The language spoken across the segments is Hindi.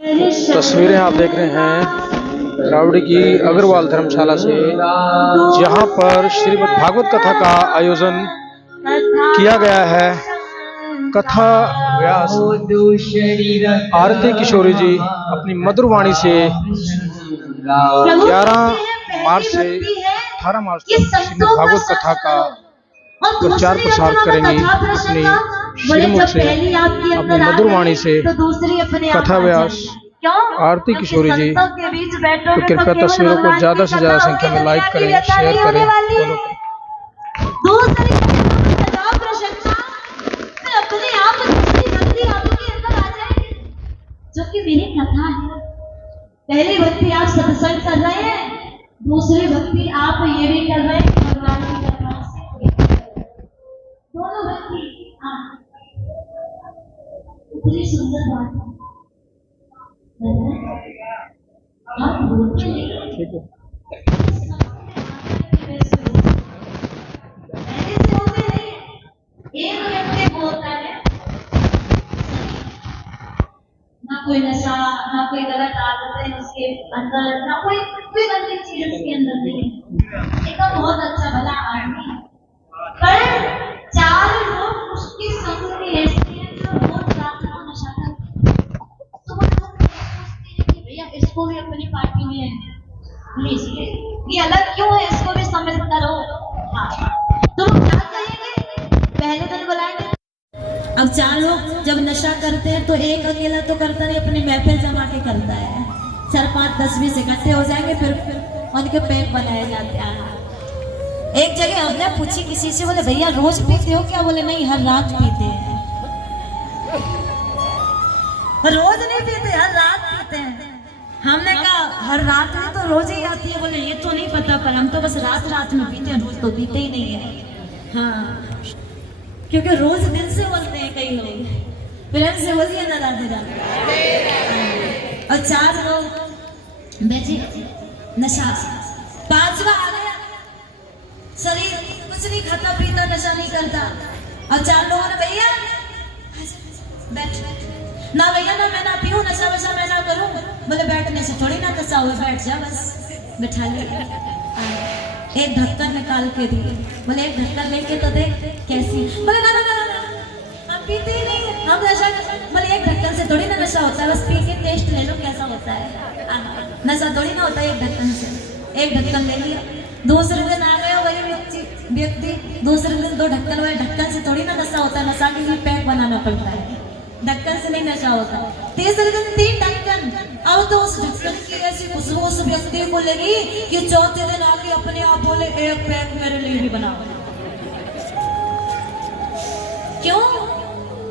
तस्वीरें आप देख रहे हैं रावड़ी की अग्रवाल धर्मशाला से, जहां पर श्रीमद् भागवत कथा का आयोजन किया गया है। कथा व्यास आरती किशोरी जी अपनी मधुर वाणी से 11 मार्च से 18 मार्च तक श्रीमद् भागवत कथा का प्रचार प्रसार करेंगी। अपनी श्रीमुख से अपनी मधुर वाणी से कथा व्यास आरती किशोरी जी। तो कृपया तस्वीरों को ज्यादा से ज्यादा संख्या में लाइक करें, शेयर करें, फॉलो करें। जो कि मेरी कथा है। पहली भक्ति आप सत्संग कर रहे हैं, दूसरी भक्ति आप ये भी कर रहे हैं भगवान की कथा से। दोनों भक्ति इतनी सुंदर बात है। एक व्यक्ति बोलता है ना कोई नशा, ना कोई गलत आदतें उसके अंदर, ना कोई गंदी चीज उसके अंदर नहीं है। एकदम बहुत अच्छा भला आदमी है, पर 4 लोग उसकी संग में ऐसे हैं जो रोज रात को नशा करते हैं। तो वो लोग सोचते हैं कि भैया इसको भी अपनी पार्टी में लीजिए, ये अलग क्यों है, इसको भी सम्मिलित करो। हाँ, तो लोग क्या कहेंगे, पहले दिन बुलाएंगे। अब 4 लोग जब नशा करते हैं तो एक अकेला तो करता नहीं, अपनी महफिल जमा के करता है। 4, 5, 10, 20 इकट्ठे हो जाएंगे, फिर उनके पैक बनाए जाते हैं। एक जगह हमने पूछी किसी से, बोले भैया रोज पीते हो क्या? बोले नहीं, हर रात पीते हैं। रोज नहीं पीते, हर रात पीते हैं। हमने कहा हर रात में तो रोज ही आती है। बोले ये तो नहीं पता, पर हम तो बस रात रात में पीते हैं, रोज तो पीते ही नहीं है। हाँ, क्योंकि रोज दिन से बोलते हैं कई लोग, प्रेम से बोलिए ना राधे राधे। और 4 लोग बेची नशा, 5वां आ गया, शरीर कुछ नहीं खाता पीता, नशा नहीं करता। और 4 लोगों ने भैया बैठ ना, भैया ना मैं ना पीऊं, नशा वशा मैं ना करूं। बोले बैठने से थोड़ी ना नशा हुआ, बैठ जा बस, बैठा लिया। एक ढक्कन निकाल के दिए, बोले एक ढक्कन लेके तो देख कैसी। बोले ना ना ना ना, हम पीते ही नहीं, हम नशा। बोले एक ढक्कन से थोड़ी ना नशा होता है, बस पी के टेस्ट ले लो कैसा होता है। नशा थोड़ी ना होता है एक ढक्कन से। एक ढक्कन ले लिया, दूसरे दिन आ गया वही व्यक्ति, दूसरे दिन 2 ढक्कन। वाले ढक्कन से थोड़ी ना नशा होता है, नशा के लिए पैक बनाना पड़ता है, ढक्कन से नहीं नशा होता। तीसरे दिन 3 ढक्कन। अब तो उस ढक्कन की ऐसी खुशबू उस व्यक्ति को लगी कि चौथे दिन आके अपने आप बोले एक पैक मेरे लिए भी बनाओ। क्यों?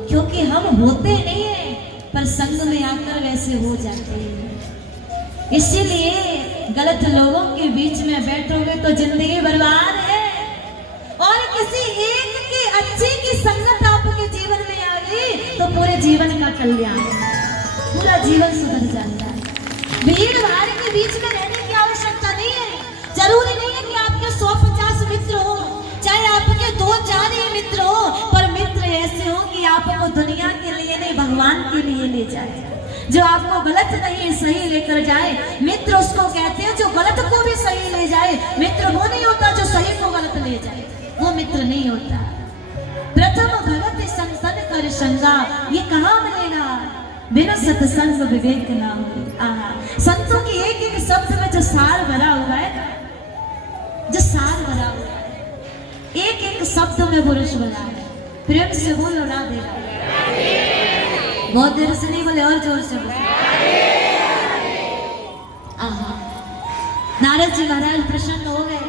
क्योंकि हम होते नहीं है, पर संग में आकर वैसे हो जाते हैं। इसीलिए गलत लोगों के बीच में बैठोगे तो जिंदगी बर्बाद है। और किसी एक की अच्छी की संगत आपके जीवन में आ गई तो पूरे जीवन का कल्याण, पूरा जीवन सुधर जाता है। भीड़ भाड़ के बीच में रहने की आवश्यकता नहीं है। जरूरी नहीं है कि आपके 150 मित्र हो, चाहे आपके 2-4 ही मित्र हो, पर मित्र ऐसे हो कि आपको दुनिया के लिए नहीं भगवान के लिए ले जाए, जो आपको गलत नहीं सही लेकर जाए। मित्र उसको कहते हैं जो गलत को भी सही ले जाए। मित्र वो नहीं होता जो सही को गलत ले जाए, वो मित्र नहीं होता। प्रथम भगत संतन कर संगा, ये कहाँ मिलेगा? बिना सत्संग विवेक ना हो। संतों की एक एक शब्द में जो सार भरा हुआ है, जो सार भरा हुआ है, एक एक शब्द में पुरुष बना है। प्रेम से बोलो राधे राधे। बहुत देर से नहीं बोले, और जोर से बोले। नारद जी महाराज प्रसन्न हो गए,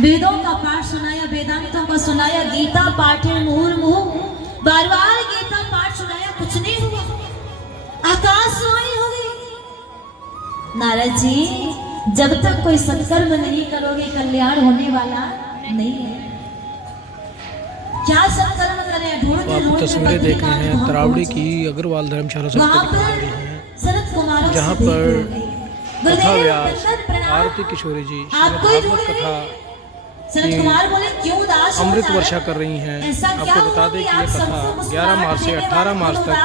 वेदों का पाठ सुनाया, वेदांतों का सुनाया, गीता पाठे मुहुर्मुहु, बार-बार गीता पाठ सुनाया, कुछ नहीं हुआ, आकाशवाणी हो गई। नारद जी, जब तक कोई सत्कर्म नहीं करोगे कल्याण होने वाला नहीं है। क्या सत्कर्म करें? ढूंढते तस्वीरें देख रहे हैं रावड़ी की अग्रवाल धर्मशाला से, जहाँ पर कथा व्यास आरती किशोरी जी भागवत कथा अमृत वर्षा कर रही हैं। आपको बता दें कि ये कथा 11 मार्च से 18 मार्च तक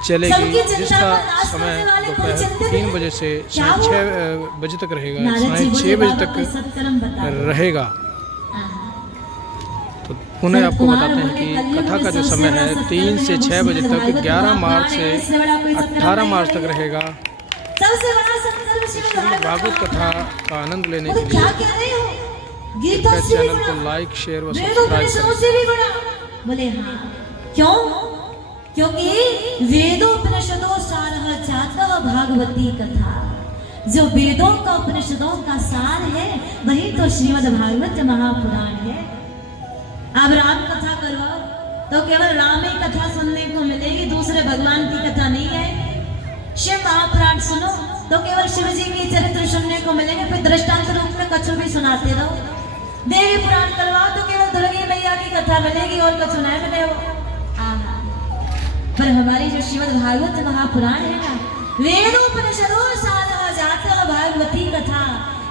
चलेगी, सबकी चिंता जिसका पर नाश समय करने वाले कोई दोपहर चिंतित 3 नहीं। बजे से क्या साढ़े वो? 6 बजे तक रहेगा, नारद जी साढ़े बोले, 6 बजे बाबा कोई तक सत्कर्म बता दो। रहेगा। हाँ। पुनः आपको कुमार बताते हैं बोले, कि कलयुग कथा में का जो सबसे समय बड़ा है सत्कर्म 3 से है, 6 वो बजे श्रीमद् तक, भागवत 11 मार्च महापुराण से है, इससे बड़ा कोई सत्कर्म 18 नहीं मार्च है। तक रहेगा। सबसे बड़ा सत्कर्म श्रीमद् श्रीमद् भागवत कथा का आनंद लेने बोले, के क्या लिए कह रहे हो? कृपया गीता से भी चैनल को बड़ा, लाइक, शेयर व वेदों सब्सक्राइब उपनिषदों करें। से भी बड़ा। बोले हाँ, क्यों? क्योंकि वेदोपनिषदों सारः जातः भागवती कथा। जो वेदों का उपनिषदों का सार है वही तो श्रीमद् भागवत महापुराण है। अब राम कथा करो तो केवल राम ही कथा सुनने को मिलेगी, दूसरे भगवान की कथा नहीं है। शिव महापुराण सुनो तो केवल शिव जी के चरित्र सुनने को मिलेंगे, फिर दृष्टांत रूप में कछु भी सुनाते रहो। देवी पुराण करवाओ तो केवल दुर्गी मैया की कथा मिलेगी और कछु नहीं मिलेगा। पर हमारी जो श्रीमद् भागवत महापुराण है ना, वेदोपनिषदों सारः जातः भागवती कथा,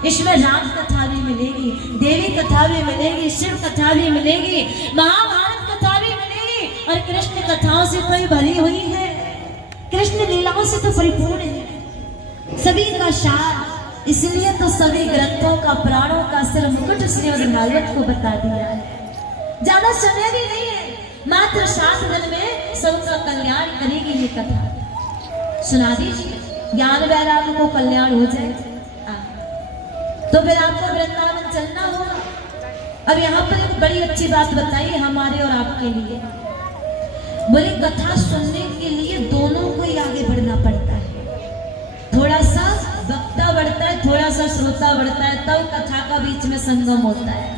इसमें राम कथा भी मिलेगी, देवी कथा भी मिलेगी, शिव कथा भी मिलेगी, महाभारत कथा भी मिलेगी और कृष्ण कथाओं से कोई भरी हुई है। कृष्ण लीलाओं से तो परिपूर्ण है सभी का सार। इसलिए तो सभी ग्रंथों का, प्राणों का सिर मुकुट श्रीमद् भागवत को बता दिया है। ज्यादा समय भी नहीं है, मात्र 7 दिन में सबका कल्याण करेगी ये कथा। सुना दीजिए, ज्ञान वैराग्य को कल्याण हो जाए तो फिर आपको वृंदावन चलना होगा। अब यहाँ पर एक बड़ी अच्छी बात बताइए हमारे और आपके लिए। बोले कथा सुनने के लिए दोनों को ही आगे बढ़ना पड़ता है। थोड़ा सा वक्ता बढ़ता है, थोड़ा सा श्रोता बढ़ता है, तब कथा का बीच में संगम होता है।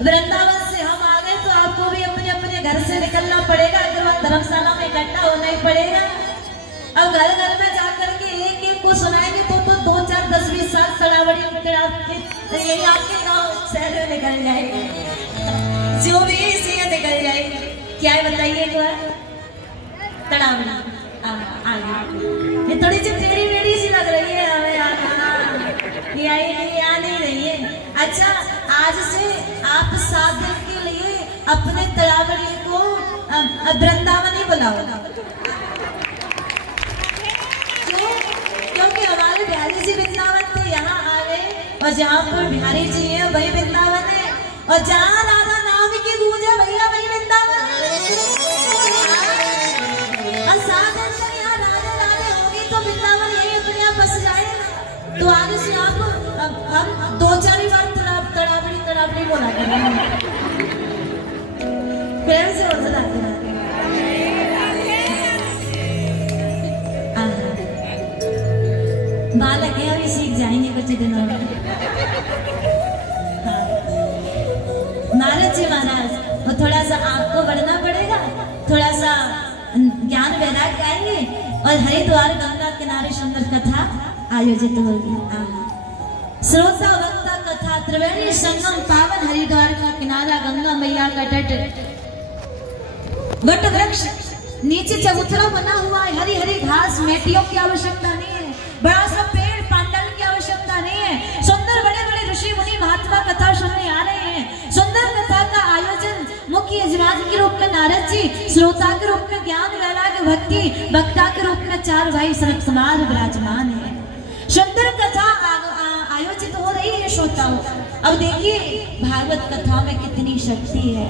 वृंदावन से हम आ गए तो आपको भी अपने अपने घर से निकलना पड़ेगा, अगर वहाँ धर्मशाला में इकट्ठा होना ही पड़ेगा। अब घर घर में जाकर के एक एक को सुनाएंगे तो 2, 4, 10, 20 साल तड़ावड़ी यही आपके गाँव शहर में निकल जाएगी, जो भी इसी में निकल जाएगी। क्या है बताइए एक बार? तड़ावड़ी ये थोड़ी सी टेढ़ी मेढ़ी सी लग रही है हमें यहाँ नहीं रही है। अच्छा, आज से आप 7 दिन के लिए अपने तड़ावड़ी को वृंदावन ही बुलाओ। क्योंकि हमारे बिहारी जी वृंदावन थे, यहाँ आ गए और जहाँ पर बिहारी जी है वही वृंदावन है, और जहाँ राधा नाम की गूंज है भैया वही वृंदावन है। और 7 दिन तक यहाँ राधे राधे होगी तो वृंदावन यही अपने आप बस जाएगा। तो आगे से आप हम 2-4 बार तड़ावड़ी बोला करेंगे, प्रेम से बोला करेंगे। बालक है, अभी सीख जाएंगे कुछ दिनों में। नारद जी महाराज, वो थोड़ा सा आपको बढ़ना पड़ेगा, थोड़ा सा ज्ञान वैराग्य आएंगे और हरिद्वार गंगा किनारे सुंदर कथा आयोजित होगी। श्रोता वक्ता कथा त्रिवेणी संगम पावन हरिद्वार का किनारा, गंगा मैया का तट, वट वृक्ष नीचे चबूतरा बना हुआ है, हरी हरी घास, मेटियों की आवश्यकता नहीं है, बड़ा सा पेड़ पांडल की आवश्यकता नहीं है। सुंदर बड़े बड़े ऋषि मुनि महात्मा कथा सुनने आ रहे हैं। सुंदर कथा का आयोजन मुख्य यजमान के रूप में नारद जी, श्रोता के रूप में ज्ञान वैराग्य भक्ति, वक्ता के रूप में 4 भाई सरक समाज विराजमान है। सुंदर कथा आयोजित हो रही है श्रोताओं। अब देखिए भागवत कथा में कितनी शक्ति है।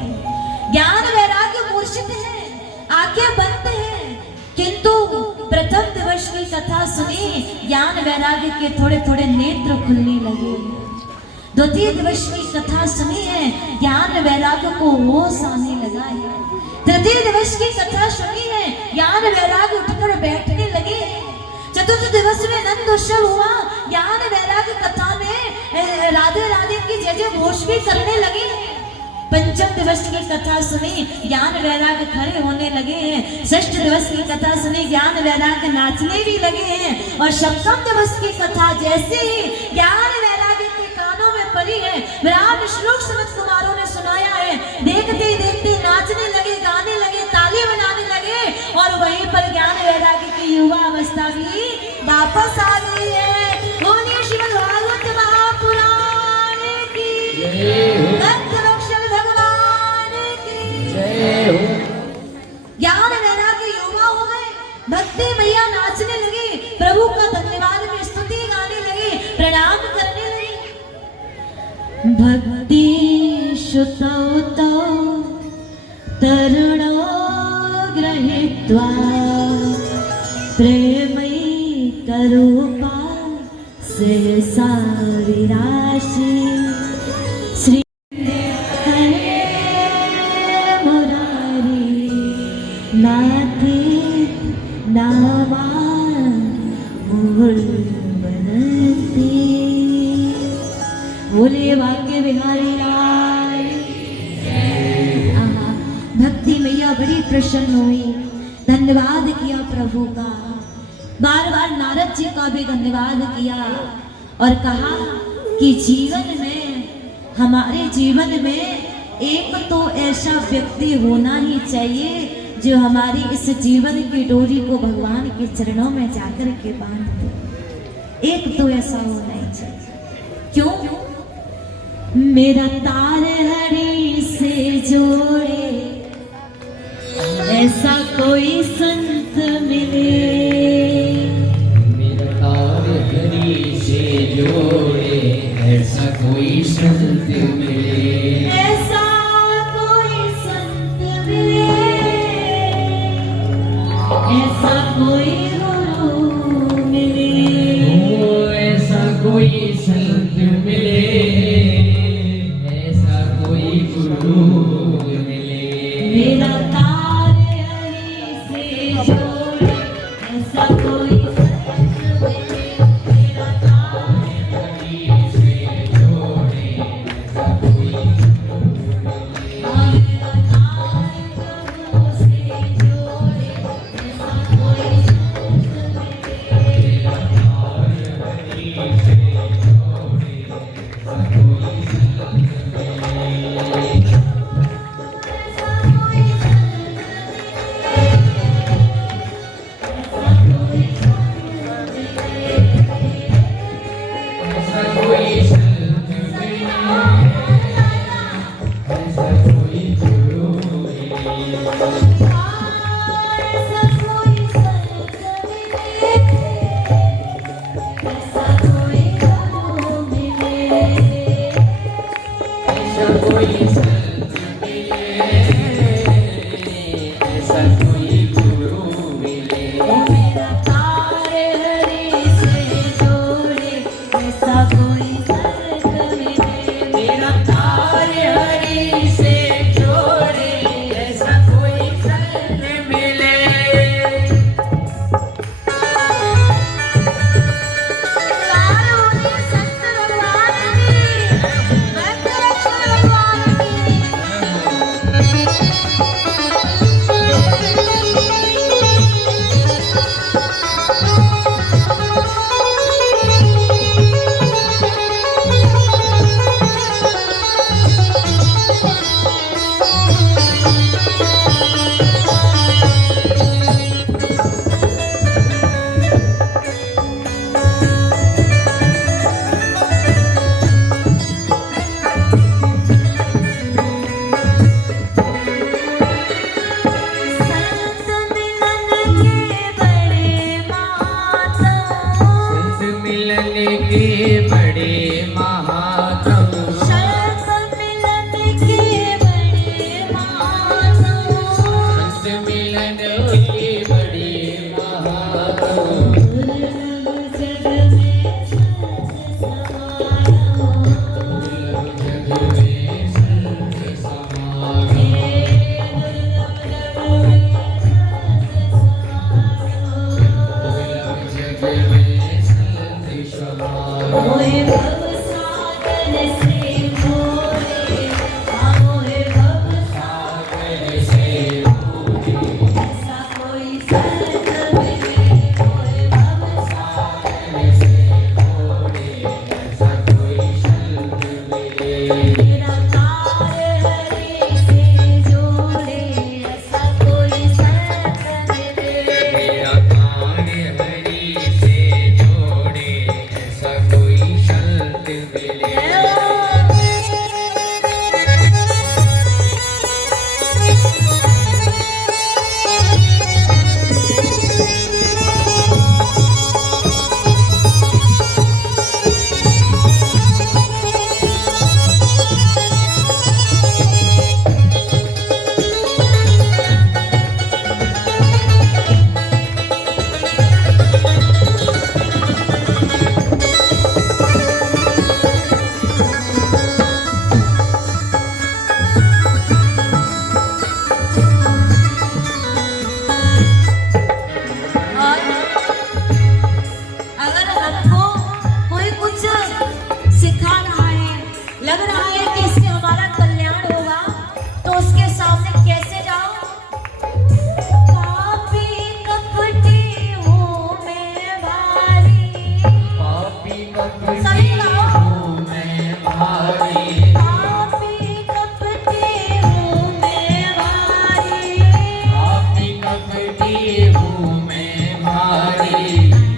ज्ञान वैराग्य मूर्छित है, आंखें बंद हैं, किंतु प्रथम दिवस की कथा सुनी, ज्ञान वैराग्य के थोड़े थोड़े नेत्र खुलने लगे। द्वितीय दिवस की कथा सुनी है, ज्ञान वैराग्य को होश आने लगा है। तृतीय दिवस की कथा सुनी है, ज्ञान वैराग्य उठकर बैठने लगे। चतुर्थ दिवस में नंद उत्सव हुआ, ज्ञान वैराग्य कथा में राधे राधे की जय जय घोष भी करने लगे। पंचम दिवस की कथा सुनी, ज्ञान वैराग्य खड़े होने लगे हैं। षष्ठ दिवस की कथा सुनी, ज्ञान वैराग्य नाचने भी लगे हैं। और सप्तम दिवस की कथा जैसे ही ज्ञान वैराग्य के कानों में पड़ी है, विराट श्लोक सनत कुमारों ने सुनाया है, देखते देखते नाचने लगे, गाने लगे, ताली बजाने लगे, और वहीं पर ज्ञान वैराग्य की युवा अवस्था भी वापस आ गई है। बोलिए श्रीमद् भागवत महापुराण की ज्ञान वैराग्य युवा हो गए, भक्ति प्रणाम करने लगी। भक्ति शुतौ तरुणो गृहीत्वा प्रेमैकरूपा सहसा विराशी श्री हरे मुरारी नाथे नामान बनती। बोले वाक्य बिहारी लाल। भक्ति मैया बड़ी प्रसन्न हुई, धन्यवाद किया प्रभु का, बार बार नारद जी का भी धन्यवाद किया और कहा कि जीवन में, हमारे जीवन में एक तो ऐसा व्यक्ति होना ही चाहिए जो हमारी इस जीवन की डोरी को भगवान के चरणों में जाकर के बांध दे। एक तो ऐसा होना ही चाहिए। क्यों? मेरा तार हरि से जोड़े ऐसा कोई संत मिले, मेरा तार हरि से जोड़े ऐसा कोई संत मिले, ऐसा कोई संत मिले, ऐसा कोई गुरु मिले, ओ ऐसा कोई संत मिले, ऐसा कोई गुरु मिले। मेरा तार हरि से जोड़े ऐसा कोई संत मिले, मेरा तार हरि से जोड़े ऐसा कोई गुरु मिले, मेरा तार गुरु से जोड़े ऐसा कोई संत मिले। मेरा तार हरि से जोड़े ऐसा कोई संत मिले। ऐसा कोई संत मिले, ऐसा कोई गुरु मिले, ऐसा कोई संत मिले, ऐसा कोई गुरु मिले, ऐसा कोई संत मिले, ऐसा कोई गुरु मिले। मेरा तार हरि से जोड़े ऐसा कोई संत मिले, मेरा तार हरि से जोड़े ऐसा कोई संत मिले। संत भगवान की, भक्त रक्षण भगवान संत मिलन के बड़े मातम, संत मिलन के बड़े महात्म, संत मिलन के बड़े मातम, संत मिलन के बड़े महात्म, दुर्लभ जग में संत समायो, जग में संत समायो, दुर्लभ जग में संत समायो। जग में संत समायो। मोहे भव सभी गाओ। हूँ मैं भारी, पापी कपटी हूँ मैं भारी, पापी कपटी हूँ मैं भारी,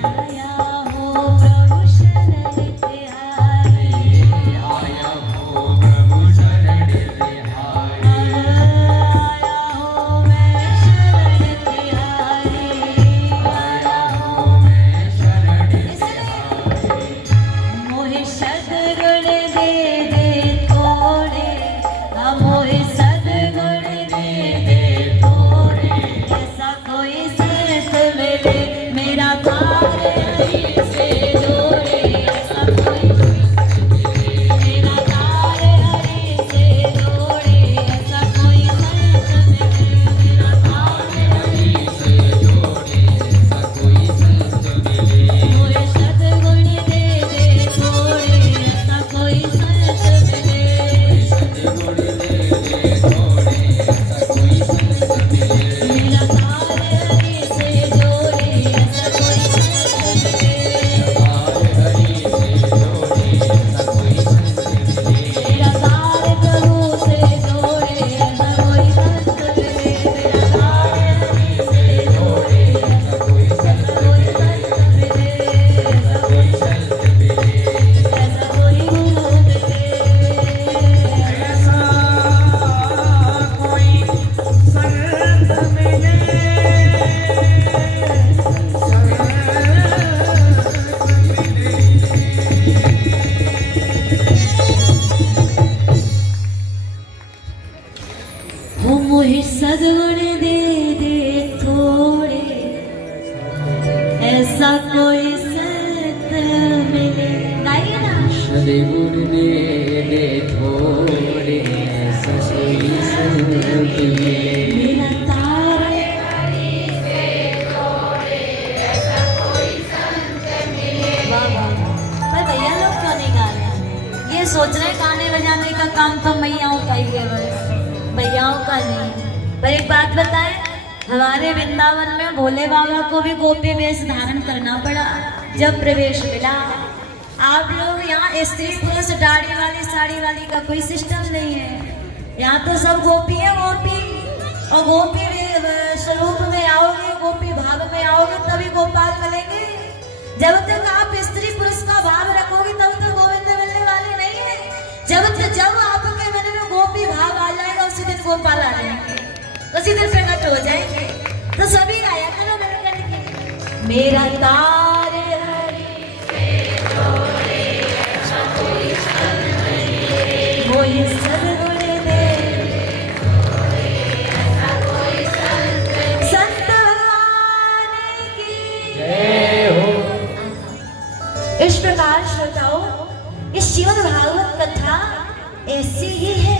आया हो प्रभु शरण तिहारी, आया हूँ प्रभु शरण तिहारी, आया हो मैं शरण तिहारी, आया हूँ मैं शरण तिहारी। मोहि सद्गुण दे दे थोड़े, मोहि सद्गुण दे दे थोड़े, ऐसा कोई संत मिले मेरा कार्य हरि से जोड़े, ऐसा कोई मेरा कार्य हरि से जोड़े, ऐसा कोई संत मिले मेरा कार्य हरि से जोड़े, ऐसा कोई संत मिले, मोहे सद्गुण दे दे थोड़े, ऐसा कोई संत मिले, सद्गुण दे दे थोड़े, ऐसा कोई संत मिले, मेरा कार्य हरि से जोड़े, ऐसा कोई संत मिले, कार्य हरि से जोड़े, ऐसा कोई संत मिले, मेरा कार्य प्रभु से जोड़े, ऐसा कोई संत मिले, मेरा कार्य हरि से जोड़े, ऐसा कोई संत कोई संत मिले, ऐसा कोई गुरु मिले, ऐसा कोई संत मिले, हो मोहि सद्गुण दे दे थोड़े, ऐसा कोई संत मिले, गाइए ना। सद्गुण दे दे थोड़े, ऐसा कोई संत मिले, मेरा तारे वाह वाह। पर भैया लोग क्यों नहीं गा रहे हैं? ये सोच रहे हैं गाने बजाने का काम तो मैयाओं का ही है, बस भैयाओं का नहीं। पर एक बात बताएं, हमारे वृंदावन में भोले बाबा को भी गोपी वेश धारण करना पड़ा जब प्रवेश मिला। आप लोग यहाँ स्त्री पुरुष दाढ़ी वाली साड़ी वाली का कोई सिस्टम नहीं है, यहाँ तो सब गोपी है गोपी। और गोपी स्वरूप में आओगे, गोपी भाव में आओगे तभी गोपाल मिलेंगे। जब तक आप स्त्री पुरुष का भाव रखोगे तब तक गोविंद मिलने वाले नहीं है। जब आपके मन में गोपी भाव आ जाएगा उसी दिन गोपाल आ जाएंगे, उसी दिन प्रकट हो जाएंगे। तो सभी गाया करो मिलकर के, मेरा तारे हरि मोहि सद्गुण दे, संत भगवान की जय हो। इस प्रकार श्रोताओं, इस श्रीमद् भागवत कथा ऐसी ही है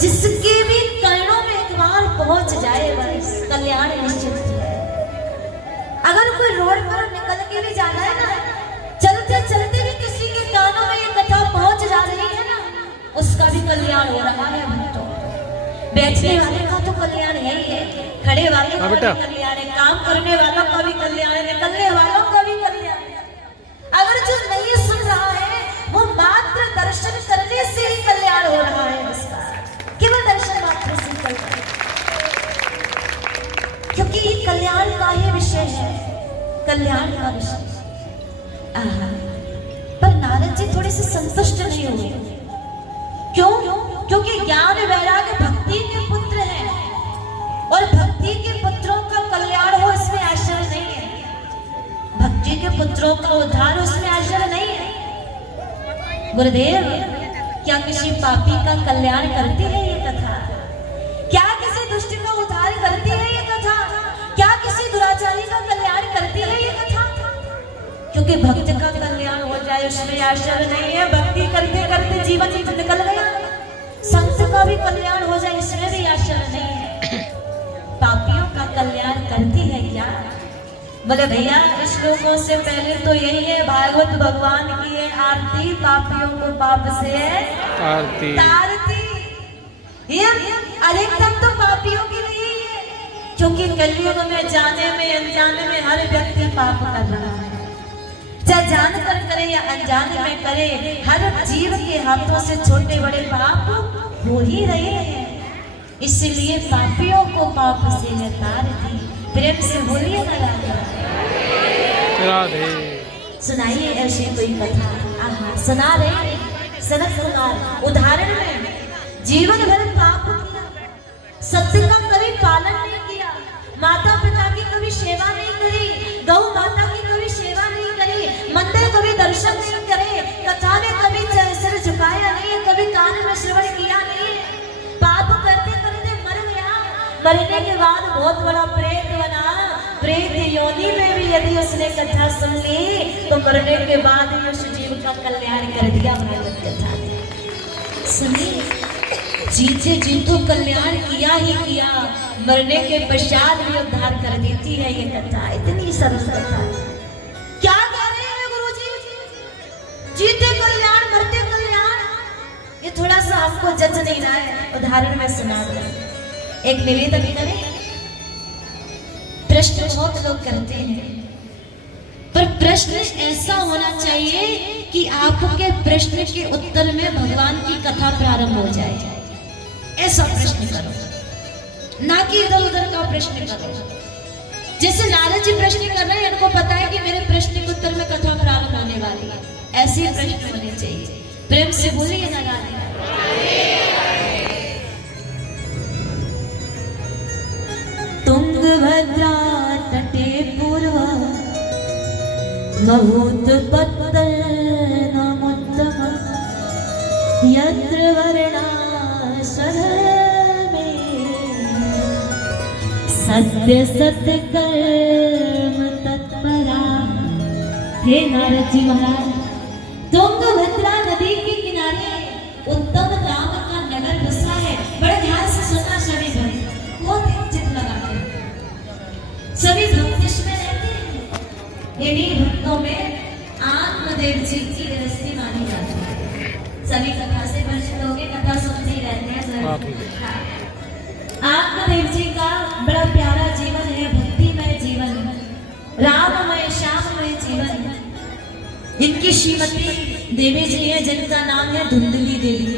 जिसके भी कर्णों में एक बार पहुंच जाए बस कल्याण निश्चित है। अगर कोई रोड पर निकल के भी जाना है ना, चलते चलते भी किसी के कानों में ये कथा पहुंच जा रही है ना, उसका भी कल्याण हो रहा है। भक्तों, बैठने वाले का तो कल्याण है ही है, खड़े वाले का भी कल्याण है, काम करने वालों का भी कल्याण है, निकलने वालों का भी कल्याण है। अगर जो नहीं सुन रहा है वो मात्र दर्शन करने से ही कल्याण हो रहा है उसका, केवल दर्शन मात्र से कल्याण, क्योंकि ये कल्याण का ही विषय है, कल्याण का विषय। पर नारद जी थोड़े से संतुष्ट नहीं हुए। क्यों? क्योंकि ज्ञान वैराग्य भक्ति के पुत्र हैं और भक्ति के पुत्रों का कल्याण हो इसमें आश्चर्य नहीं है, भक्ति के पुत्रों का उद्धार उसमें आश्चर्य नहीं है। गुरुदेव, क्या किसी पापी का कल्याण करती है ये कथा? क्या किसी दुष्ट का उद्धार करती है ये कथा? क्या किसी दुराचारी का कल्याण करती है ये कथा? क्योंकि भक्त का कल्याण हो जाए उसमें आश्चर्य नहीं है, भक्ति करते करते जीवन ही तो निकल गया। संत का भी कल्याण हो जाए इसमें भी आश्चर्य नहीं है। पापियों का कल्याण करती है क्या? बोले भैया, श्लोकों से पहले तो यही है, भागवत भगवान की है आरती, पापियों को पाप से आरती तारती। ये अधिकतम तो पापियों के लिए ही है, क्योंकि कलयुग में जाने में अनजाने में हर व्यक्ति पाप कर रहा है। चाहे चाहे जान कर करे या अनजान में करे, हर जीव के हाथों से छोटे बड़े पाप हो ही रहे हैं। इसलिए पापियों को पाप से तार दी। प्रेम से बोलिए ना राधे। सुनाइए ऐसी कोई कथा। आहा, सुना रहे सनक कुमार। उदाहरण में जीवन भर पाप किया, सत्य का कभी पालन नहीं किया, माता पिता की कभी सेवा नहीं करी, गौ माता की कभी सेवा नहीं करी, मंदिर कभी दर्शन नहीं करे, कथा में कभी सिर झुकाया नहीं, कभी कान में श्रवण किया नहीं, पाप करते करते मर गया। मरने के बाद बहुत बड़ा प्रेत बना। प्रेत योनि में भी यदि उसने कथा सुन ली तो मरने के बाद ही उस जीव का कल्याण कर दिया। भागवत कथा सुनिए, जीते जी तो कल्याण किया ही किया, मरने के पश्चात भी उद्धार कर देती है ये कथा। इतनी सरल कथा। क्या कह रहे हैं गुरुजी? जीते कल्याण मरते कल्याण। ये थोड़ा सा आपको जज नहीं रहा है, उदाहरण में सुना दूं। एक निवेदन करें। प्रश्न बहुत लोग करते हैं, पर प्रश्न ऐसा होना चाहिए कि आपके प्रश्न के उत्तर में भगवान की कथा प्रारंभ हो जाए। ऐसा प्रश्न करो, ना कि इधर उधर का प्रश्न करो। जैसे नारद जी प्रश्न कर रहे हैं, इनको पता है कि मेरे प्रश्न के उत्तर में कथा प्रारंभ होने वाली है। ऐसे प्रश्न होने चाहिए। प्रेम से बोलिए ना राधे। तुंगभद्रा तटे पूर्व महोत्पत्तल नामोत्तम यत्र वर्णा सधर्मे सत्य सत्य कर्म तत्परा। हे नारद जी महाराज, तुंगभद्रा नदी के किनारे उत्तम नाम का नगर बसा है। बड़े ध्यान से सुनना सभी भाई, बहुत चित लगा के। सभी भक्त इसमें रहते हैं। इन्हीं भक्तों में आत्मदेव जी की गृहस्थी मानी जाती है। सभी कथा से परिचित हो गए, कथा सुनते ही रहते हैं। आत्मदेव जी का बड़ा प्यारा जीवन है, भक्तिमय जीवन, राममय श्याममय जीवन। इनकी श्रीमती देवी जी है, जिनका नाम है धुंधली देवी।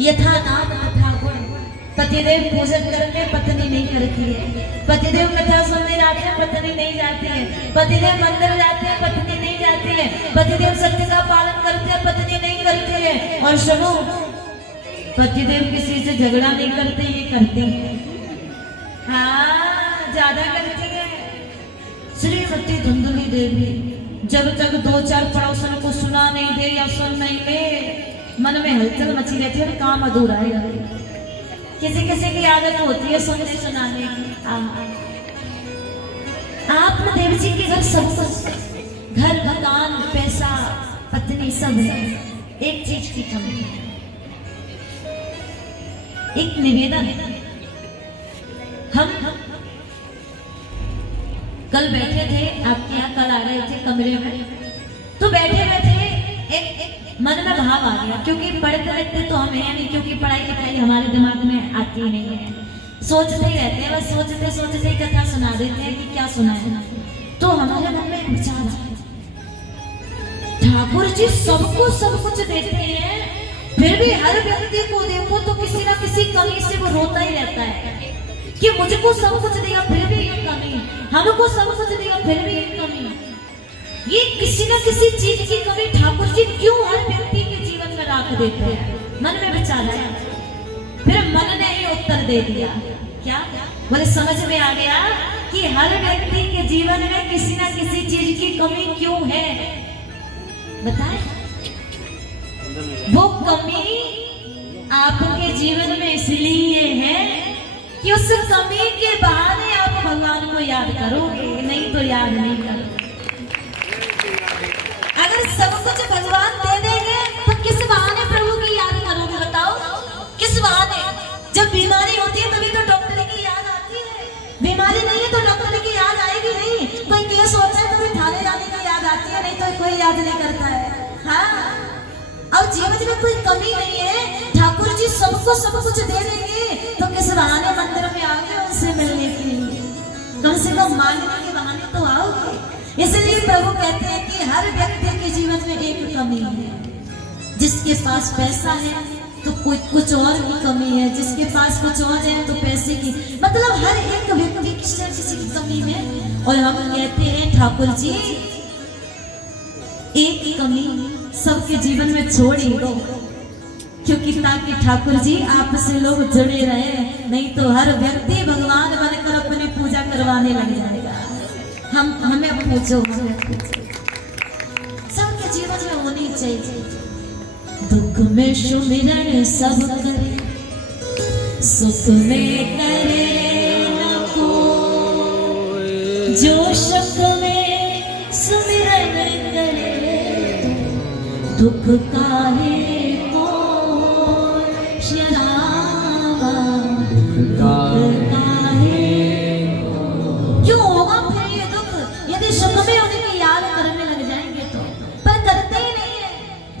यथा नाम तथा गुण। पतिदेव पूजन करने पत्नी नहीं करती है, पतिदेव कथा सुनने जाते हैं, पत्नी नहीं जाती है, पतिदेव मंदिर जाते हैं, पत्नी नहीं जाती है, पतिदेव सत्य का पालन करते हैं, पत्नी नहीं करती है। और सुनो, पतिदेव किसी से झगड़ा नहीं करते, ये करते हैं। हाँ, ज्यादा करती है। श्रीमती धुंधली देवी जब तक 2-4 पड़ोसन को सुना नहीं दे या सुन नहीं ले, मन में हलचल मची रहती है, काम अधूरा है। किसी किसी की आदत होती है सुनने सुनाने की। आत्मदेव जी के घर सब कुछ, घर मकान पैसा पत्नी सब है, एक चीज की कमी है। एक निवेदन, हम कल बैठे थे, आपके यहाँ कल आ रहे थे कमरे में, तो बैठे बैठे एक मन में भाव आ गया, क्योंकि पढ़ते रहते तो हम हैं नहीं, क्योंकि पढ़ाई लिखाई हमारे दिमाग में आती नहीं है, सोचते ही रहते हैं, बस सोचते सोचते ही कथा सुना देते हैं कि क्या सुना है। तो हमारे मन में एक विचार आया, ठाकुर जी सबको सब कुछ देते हैं, फिर भी हर व्यक्ति को देखो तो किसी ना किसी कमी से वो रोता ही रहता है कि मुझको सब कुछ दिया फिर भी ये कमी, हमको सब कुछ दिया फिर भी ये कमी। ये किसी न किसी चीज की कमी ठाकुर जी क्यों हर व्यक्ति के जीवन में रख देते हैं? मन में विचार आया, फिर मन ने ही उत्तर दे दिया। क्या बोले? समझ में आ गया कि हर व्यक्ति के जीवन में किसी न किसी चीज की कमी क्यों है। बताएं, वो कमी आपके जीवन में इसलिए है कि उस कमी के बहाने आप भगवान को याद करोगे, नहीं तो याद नहीं करोगे। अगर सब कुछ भगवान दे देंगे तो किस बहाने प्रभु की याद करोगे? बताओ, किस बहाने? जब बीमारी होती है तभी तो डॉक्टर की याद आती है, बीमारी नहीं है तो डॉक्टर की याद आएगी नहीं। कोई केस होता है तो थाने जाने की याद आती है, नहीं तो कोई याद नहीं करता है। हाँ, और जीवन में कोई कमी नहीं है, ठाकुर जी सबको सब कुछ दे देंगे तो किस बहाने मंदिर में आओगे उनसे मिलने के लिए? कम से कम मांगने के बहाने तो आओगे। इसलिए प्रभु कहते हैं कि हर व्यक्ति कमी है। जिसके पास पैसा है तो कोई कुछ और की कमी है, जिसके पास कुछ और है तो पैसे की, मतलब हर एक व्यक्ति किसी न किसी की कमी है। और हम कहते हैं ठाकुर जी एक कमी सबके जीवन में छोड़ ही दो, क्योंकि ताकि ठाकुर जी आपसे लोग जुड़े रहे, नहीं तो हर व्यक्ति भगवान बनकर अपनी पूजा करवाने लग जाएगा। हमें पूछो, सबके जीवन में होनी चाहिए। दुख में सुमिरन सब करे, सुख में करे न कोई, जो सुख में सुमिरन करे दुख काहे को शराबा, दुख काहे क्यों होगा फिर ये दुख, यदि सुख में उनकी याद करने लग जाएंगे तो, पर करते ही नहीं है।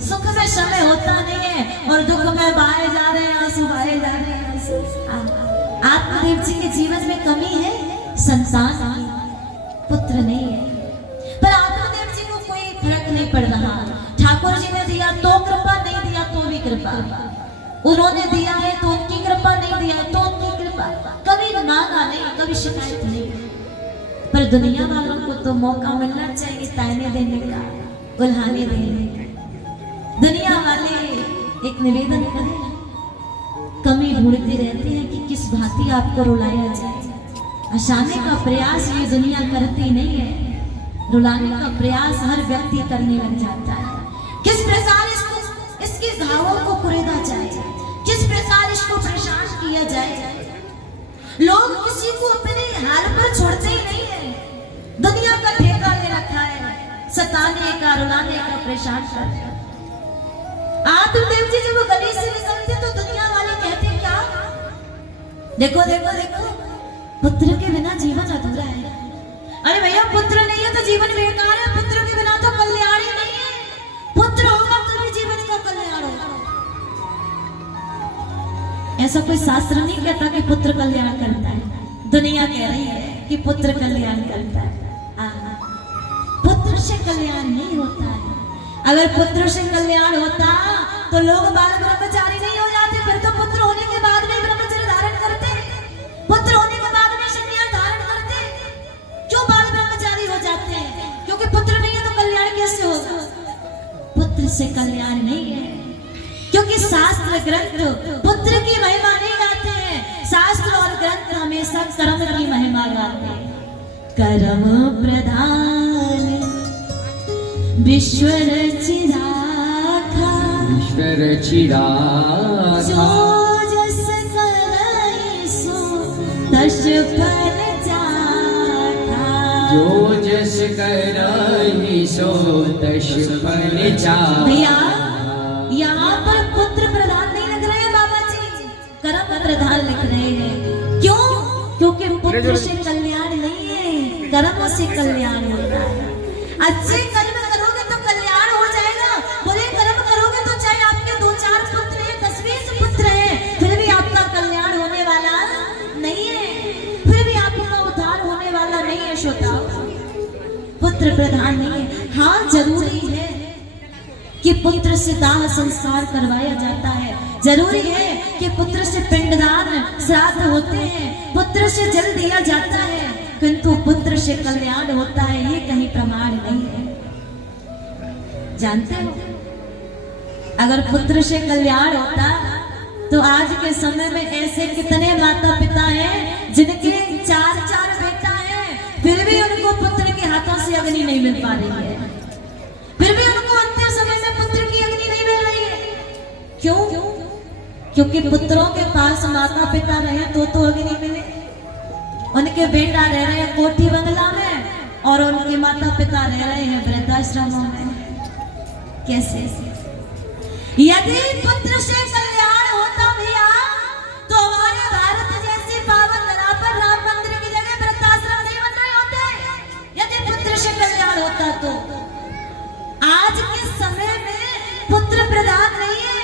सुख में समय होता नहीं है और दुख में बहाए जा रहे हैं आंसू, बहाए जा रहे हैं आंसू। आत्मदेव जी के जीवन में कमी है संतान, पुत्र नहीं है, पर आत्मदेव जी को कोई फर्क नहीं पड़ रहा। ठाकुर जी ने दिया तो कृपा, नहीं दिया तो भी कृपा, उन्होंने दिया है तो उनकी कृपा, नहीं दिया तो उनकी कृपा, कभी मांगा नहीं, कभी शिकायत नहीं। पर दुनिया वालों को तो मौका मिलना चाहिए ताने देने का, गुल्हाने देने का। दुनिया वाले एक निवेदन करें, कमी ढूंढते रहते हैं कि किस भांति आपको रुलाया जाए। हंसाने का प्रयास ये दुनिया करती नहीं है, रुलाने का प्रयास हर व्यक्ति करने लग जाता है। किस प्रकार इसके घावों को कुरेदा जाए, किस प्रकार इसको परेशान किया जाए। लोग किसी को अपने हाल पर छोड़ते ही नहीं है, दुनिया का ठेका ले रखा है, सताने का, रुलाने का, परेशान करने। आत्मदेव जी जब वो गली से निकलते तो दुनिया वाले कहते क्या, देखो देखो देखो पुत्र के बिना जीवन अधूरा है। अरे भैया पुत्र नहीं है तो जीवन बेकार है, पुत्र के बिना तो कल्याण ही नहीं है। पुत्र होगा तभी जीवन का कल्याण होगा। ऐसा कोई शास्त्र नहीं कहता कि पुत्र कल्याण करता है, दुनिया कह रही है कि पुत्र कल्याण करता है। पुत्र से कल्याण नहीं होता है। अगर पुत्र से कल्याण होता तो लोग बाल ब्रह्मचारी नहीं हो जाते, फिर तो पुत्र होने के बाद में ब्रह्मचर्य धारण करते, पुत्र होने के बाद में संन्यास धारण करते। क्यों बाल ब्रह्मचारी हो जाते हैं? क्योंकि पुत्र नहीं है तो कल्याण कैसे होगा? पुत्र से कल्याण नहीं है, क्योंकि शास्त्र ग्रंथ पुत्र की महिमा नहीं गाते हैं, शास्त्र और ग्रंथ हमेशा कर्म की महिमा गाते हैं। कर्म प्रधान विश्व रचिराखा, विश्व रचिराखा, जो जस करई सो तस फल चाखा, जो जस करई सो तस फल चाखा। भैया यहाँ पर पुत्र प्रधान नहीं लिख रहे हैं बाबा जी, कर्म प्रधान लिख रहे हैं। क्यों? क्योंकि पुत्र से कल्याण नहीं है, कर्म से कल्याण होता है। अच्छे कर्म करोगे तो कल्याण हो जाएगा, बुरे कर्म करोगे तो चाहे आपके 2-4 पुत्र हैं, 10-20 पुत्र हैं, फिर भी आपका कल्याण होने वाला नहीं है, फिर भी आपका उद्धार होने वाला नहीं है। श्रोता, पुत्र प्रधान नहीं है। हाँ, जरूरी है कि पुत्र से दाह संस्कार करवाया जाता है, जरूरी है कि पुत्र से पिंडदान श्राद्ध होते हैं, पुत्र से जल दिया जाता है, किंतु पुत्र से कल्याण होता है ये कहीं प्रमाण नहीं है। जानते हो, अगर पुत्र से कल्याण होता तो आज के समय में ऐसे कितने माता पिता हैं जिनके 4-4 बेटा हैं, फिर भी उनको पुत्र के हाथों से अग्नि नहीं मिल पा रही है, फिर भी उनको अंतिम समय में पुत्र की अग्नि नहीं मिल रही है। क्यों? क्योंकि पुत्रों के पास माता पिता रहे तो अग्नि मिले। उनके बेटा रह रहे हैं कोठी बंगला में और उनके माता पिता रह रहे हैं वृद्धाश्रमों में। कैसे? यदि पुत्र से कल्याण होता भैया तो हमारे भारत जैसी पावन धरा पर राम मंदिर की जगह वृद्धाश्रम नहीं बन रहे होते। यदि पुत्र से कल्याण होता तो आज के समय में पुत्र प्रधान नहीं है,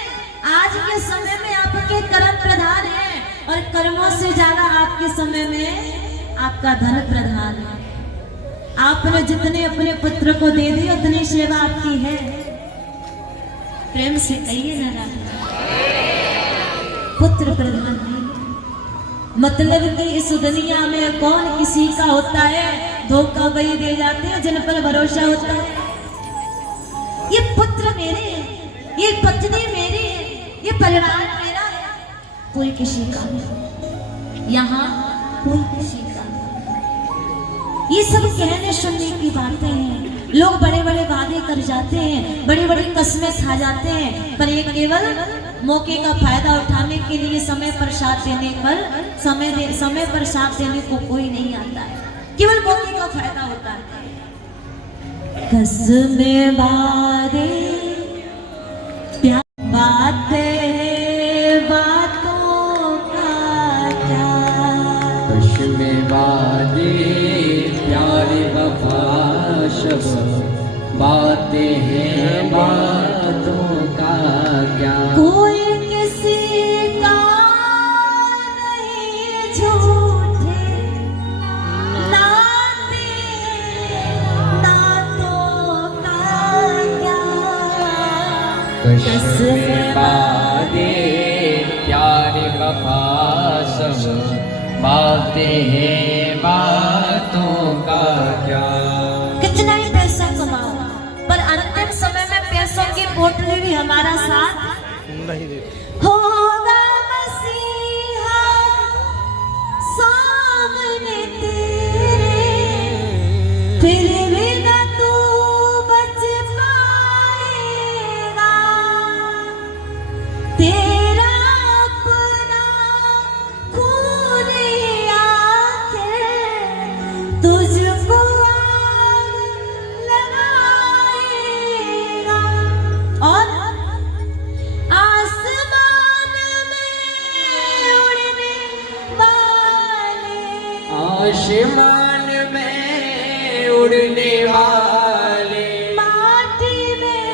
आज के समय में आपके कर्म प्रधान है, और कर्मों से ज्यादा आपके समय में आपका धन प्रधान है। आपने जितने अपने पुत्र को दे दिए उतनी सेवा आपकी है। प्रेम से कहिए ना राधा, पुत्र प्रधान नहीं। मतलब कि इस दुनिया में कौन किसी का होता है, धोखा वही दे जाते हैं जिन पर भरोसा होता है। ये पुत्र मेरे हैं, ये पत्नी मेरी है, ये परिवार मेरा है, कोई किसी का नहीं, यहाँ कोई किसी का नहीं। ये सब कहने सुनने की बातें हैं। लोग बड़े बड़े वादे कर जाते हैं, बड़ी बड़ी कस्में खा जाते हैं, पर ये केवल मौके का फायदा उठाने के लिए समय पर साथ देने पर समय पर साथ देने को कोई नहीं आता है, केवल मौके का फायदा होता है। कस्में वादे बातें बातों का क्या, कस्में वादे प्यारे वफा शब्द, बातें हैं बातों का क्या। कोई किसी का नहीं झूठे नाते नातों का क्या। कस्में वादे प्यारे वफा सब, बातें हैं बातों का क्या। कितना ही पैसा कमाओ, पर अंतिम समय में पैसों की पोटली भी हमारा साथ नहीं देते। होगा मसीहा सामने तेरे, फिर भी न तू बच पाएगा। तेरा अपना खून आके तुझको लगाएगा। और आसमान में उड़ने वाले, आसमान में उड़ने वाले, माटी में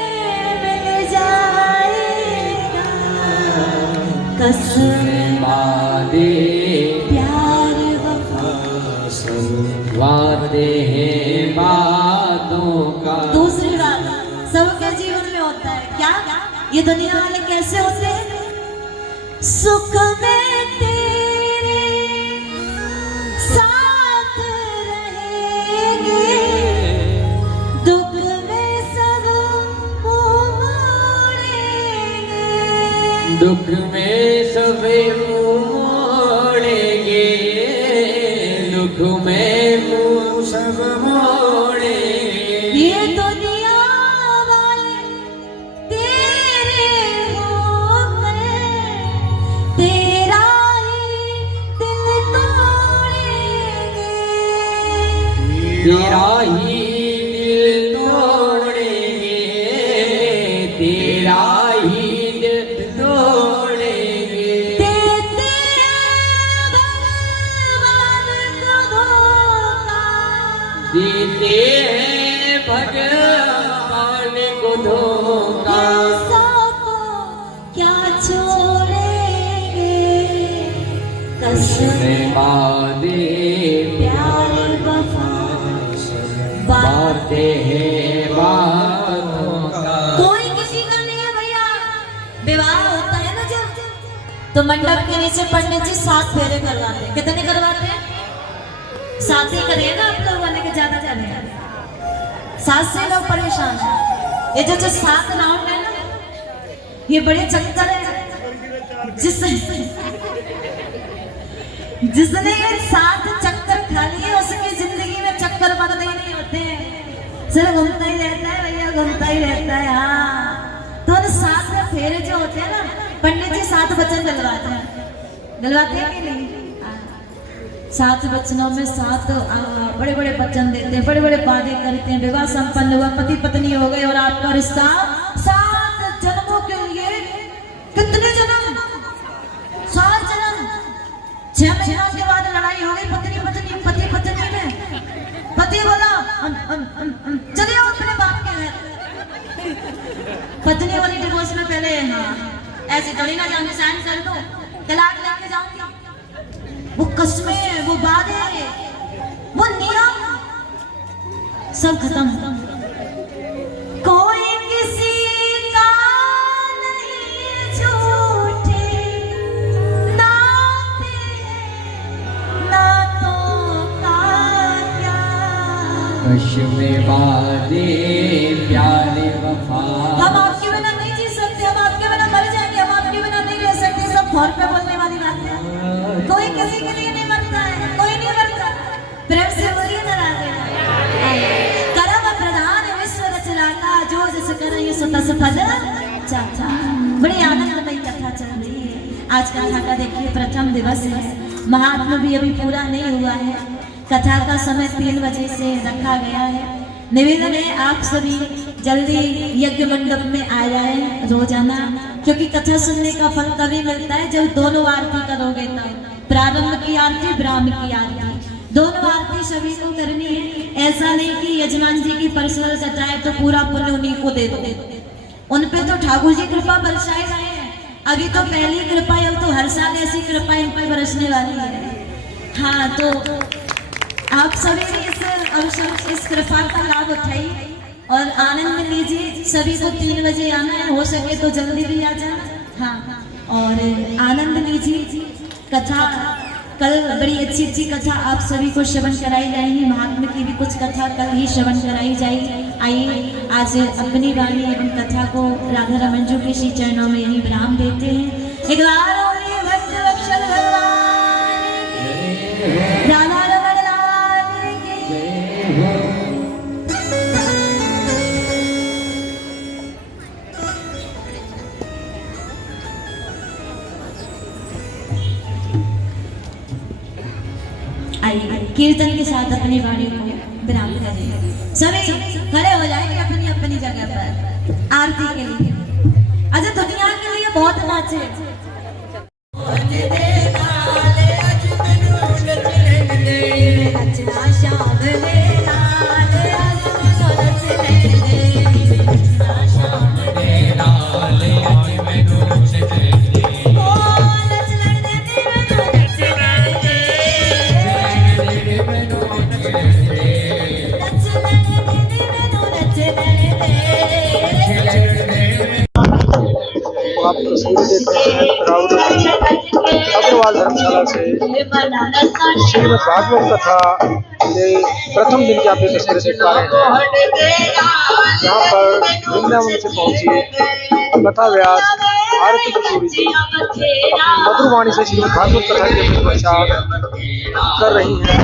मिल जाएगा। कसम वादे प्यार वफा, वादे हैं बातों का। दूसरी बात सबके जीवन में होता है क्या, ये दुनिया वाले कैसे होते हैं। सुख में तेरे साथ रहेंगे, दुख में सब मुंह मोड़ेंगे। दुख में सभी मोड़ेंगे, दुख में मुँह सब मोड़ेंगे। ये दुनिया वाले तेरे होकर तेरा ही दिल तोड़ेंगे। तेरा ही दिल तोड़ेंगे, तेरा ही दिल तोड़ेंगे। देते भगवान को धोखा, देते हैं भगवान को धोखा। सबको क्या छोड़ेंगे। कसम वादे प्यार वफा बातें हैं बातों का। कोई किसी का नहीं है भैया। विवाह होता है ना जब, तो मंडप के नीचे पंडित जी 7 फेरे करवाते हैं। कितने करवाते हैं? 7 ही करिए ना आप लोगों ने, के ज्यादा जाने 7 से लोग परेशान हैं। ये जो 7 राउंड है ना, ये बड़े चक्कर है। जिसने ये 7 चक्कर खा लिए उसकी जिंदगी में चक्कर बंद ही नहीं होते हैं, सिर्फ घूमता ही रहता है भैया, घूमता ही रहता है। हाँ, तो उन 7 फेरे जो होते हैं ना, पंडित जी 7 वचन दिलवाते हैं। दिलवाते हैं कि नहीं? 7 वचनों में 7 बड़े बड़े वचन देते हैं, बड़े बड़े वादे करते हैं। विवाह संपन्न हुआ, पति पत्नी हो गए और आपका रिश्ता 7 जन्मों के लिए। कितने जन्म? 7 जन्म। 6 महीनों के बाद लड़ाई हो गई पति पत्नी में। पति बोला चले आओ अपने बाप के घर। पत्नी वाली डिवोर्स में पहले ऐसे थोड़ी ना जाऊंगी, साइन कर दो, तलाक लेके जाऊंगी। वो कस्में, वो वादे, वो नियम सब खत्म। कोई किसी का प्यारे प्यारे वफा। हम आपके बिना नहीं जी सकते, हम आपके बिना मर जाएंगे, हम आपके बिना नहीं रह सकते। सब फोन पे बोलने वाली बात है। कोई किसी के लिए नहीं मरता है, कोई नहीं मरता। प्रेम से बोलिए ना राधे करम प्रधान विश्व रचनाता जो जिस करे ये सो तस फल चाचा। बड़ी आनंदमयी कथा चल रही है। आज कथा का देखिए प्रथम दिवस है, महात्मा भी अभी पूरा नहीं हुआ है। कथा का समय 3 बजे से रखा गया है। निवेदन है आप सभी जल्दी यज्ञ मंडप में आ जाए रोजाना, क्योंकि कथा सुनने का फल तभी मिलता है जब दोनों आरती करोगे तब। प्रारंभ की आरती, ब्राह्म की आरती, दोनों आरती सभी को करनी है। ऐसा नहीं कि यजमान जी की पर्सनल कथा है तो पूरा पुण्य उन्हीं को दे दो। उन पे तो ठाकुर जी कृपा बरसाए गए हैं। अभी तो पहली कृपा है, तो हर साल ऐसी कृपा इन पर बरसने वाली है। हाँ, तो आप सभी इस अवसर, इस कृपा का लाभ उठाइए और आनंद लीजिए। सभी को 3 बजे आना है, हो सके तो जल्दी भी आ जाना। हाँ, और आनंद लीजिए। कथा कल बड़ी अच्छी अच्छी कथा आप सभी को श्रवण कराई जाएगी। महात्मा की भी कुछ कथा कल ही श्रवण कराई जाएगी। आइए आज अपनी वाणी एवं कथा को राधा रमन जी के श्री चरणों में यही विराम देते हैं। एक बार भक्त वत्सल भगवान की, राधा रमन लाल की। आइए कीर्तन के साथ अपनी वाणी को विराम करें। सभी खड़े हो जाएंगे अपनी अपनी जगह पर आरती के लिए। अच्छा, दुनिया के लिए बहुत नाचे। आप तस्वीरें देख रहे हैं अग्रवाल धर्मशाला से श्रीमद् भागवत कथा के प्रथम दिन की आप ये तस्वीरें देख पा रहे हैं, जहाँ पर वृंदावन से पहुंची कथा व्यास आरती कपूरी जी अपनी मधुर वाणी से श्रीमद् भागवत कथा के प्रचार कर रही हैं।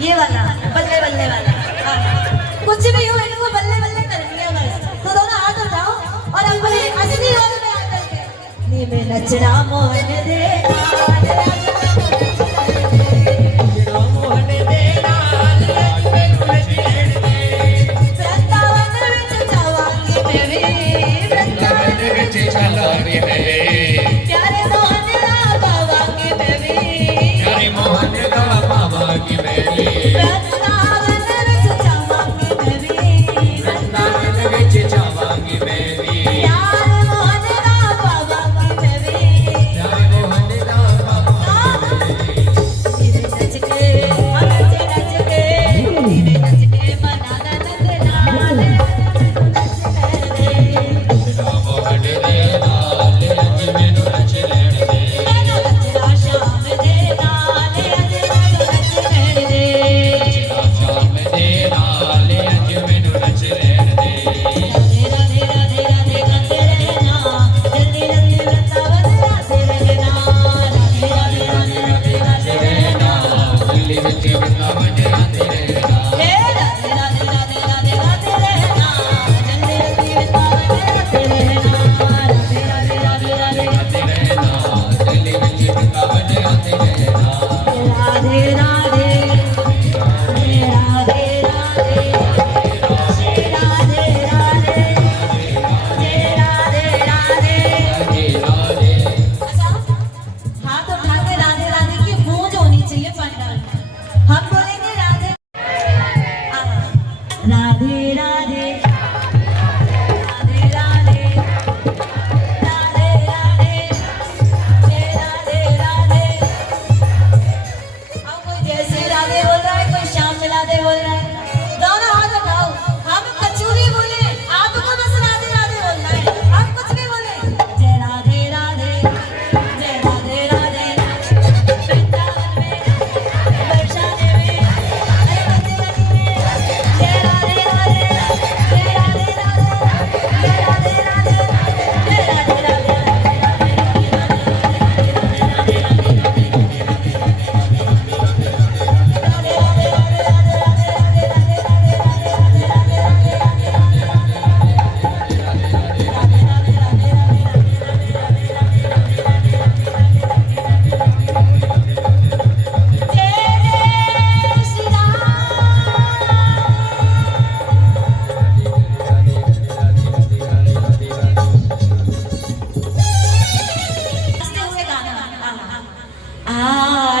ये वाला बल्ले बल्ले वाला, कुछ भी हो इनको बल्ले बल्ले कर दिया बस। तो दोनों हाथ उठाओ और अपने असली रोल में आकर के नी में नचना मोहन दे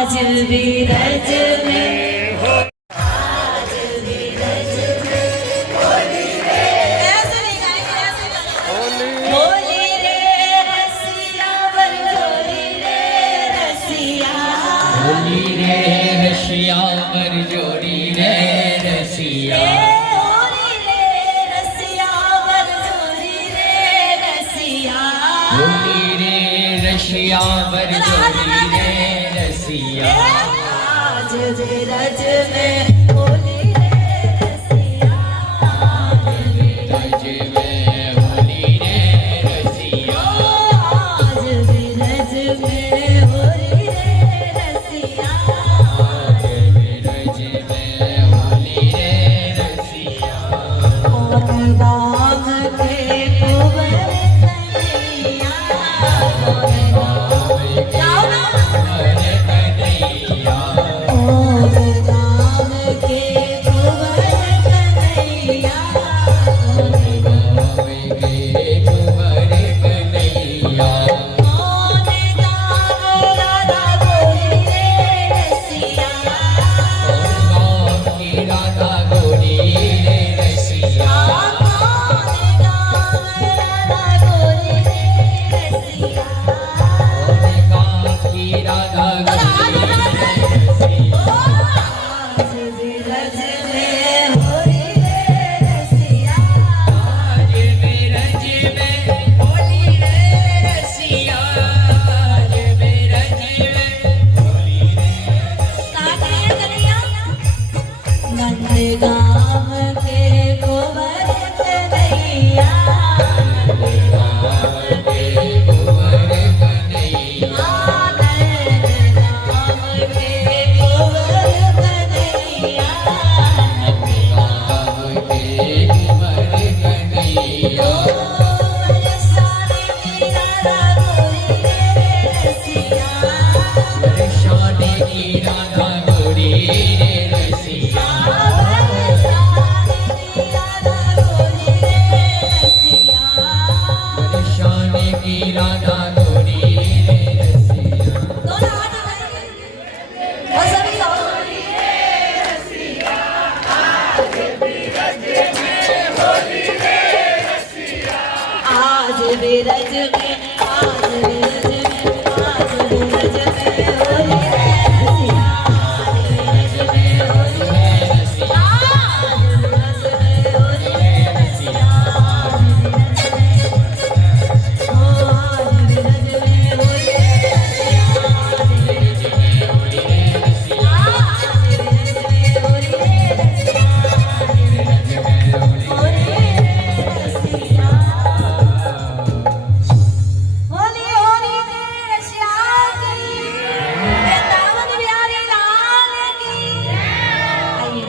आज भी रज में जोड़ी रे रसिया होली रे रसिया वर जोड़ी रे रसिया होली रे रसिया वर जोड़ी रे रसिया आज जे रज में होली रे रसिया रज में होली रे रसिया आज जे रज में होली रे रसिया गाम के कुंवर कन्हैया गाओ ना ओ गाम के कुंवर कन्हैया कौन गाम राधा गोरी रे रसिया राधा गोरी रे रसिया गाम के गोबर कन्हैया राधा गोरी रे रसिया शाने की राधा गोरी रे रसिया आज भी रज में आज भी रज में आज भी रज में होली रे रसिया आज भी रज में होली रे रसिया आज भी रज में होली रे रसिया आज भी रज में होली रे रसिया आज भी रज में होली रे रसिया आज भी रज में होली रे रसिया आज भी रज में होली रे रसिया होली होली रे रसिया की वृंदावन बिहारी लाल की आइए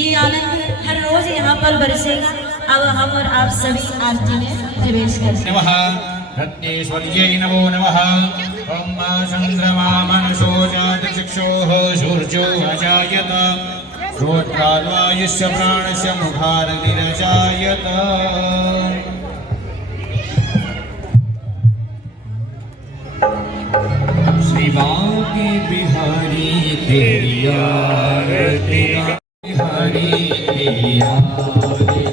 ये आनंद हर रोज यहाँ पर बरसेगा। अब हम और आप सभी आरती में प्रवेश करें। नमः रत्नेश्वर्यै नमो नमः ॐ चन्द्रमा मनसो जातचक्षुः सूर्यो अजायत श्रोत्राद्वायुष्य प्राणस्य मुखारतिरजायत श्री बांके बिहारी तेरी आरती बिहारी तेरी आरती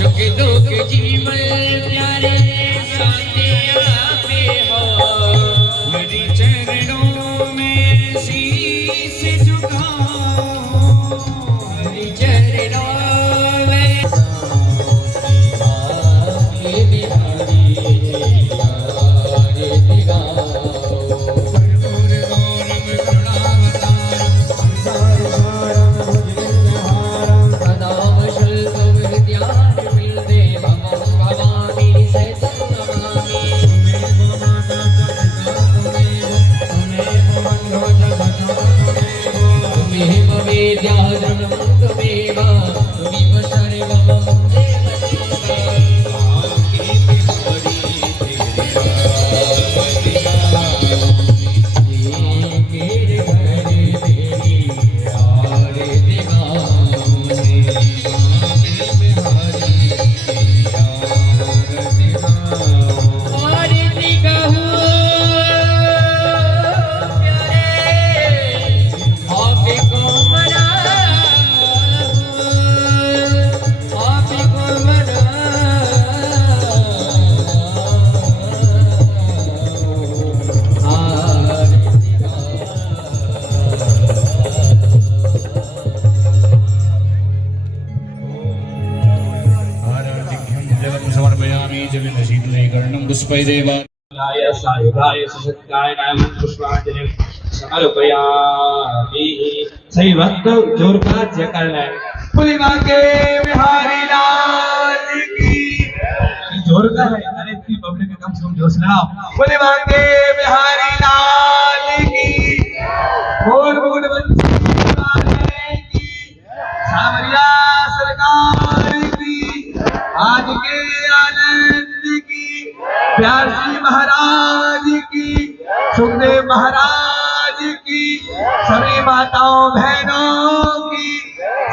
मुश्किलों के जीवन प्यारे साथे आपे हो हरि चरणों में शीश झुकाओ हरि चरणों में आपके बिहारी यार दिगाओ कर्पूर गौरम करुणावतारम सदाम शुल्कम विद्यार विल्दे भवं भवानी सहितं नमामि तुमेव वेद्याद्रवं त्वमेव त्वमेव सर्वं समर्पयामि जलनशीतलीकरणं पुष्पै देवाय सायुधाय सशक्ताय नमः पुष्पांजलि समर्पयामि। सही भक्त जोर का जयकार है बोले बांके बिहारी लाल की जोर का है। अरे इतनी पब्लिक में कम से कम जोर से लगाओ बोले बांके बिहारी लाल की बोल बोल की सावरिया सरकार की आज के आनंद की प्यार सिंह महाराज की सुखदेव महाराज की सभी माताओं बहनों की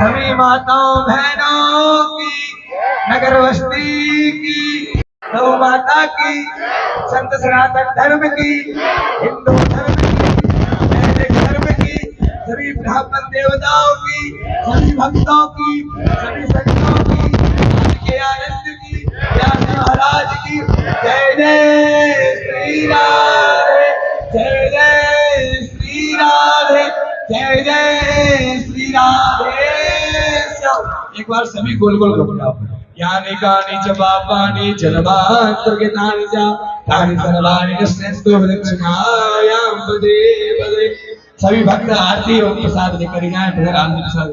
सभी माताओं बहनों की नगर बस्ती की गौ माता की संत सनातन धर्म की हिंदू धर्म की वैदिक धर्म की सभी ब्राह्मण देवताओं की सभी भक्तों की सभी संतों की आज के आनंद की व्यास महाराज की जय जय श्री राधे जय जय श्री राधे जय जय श्री राधे। एक बार सभी गोल गोल घूमना यानी कानी च पापानि जलमात्रगितानि च तानि सर्वाणि नश्यन्तु दक्षिणायां पदे पदे। सभी भक्त आरती और प्रसाद लेकर जाएं। आरती प्रसाद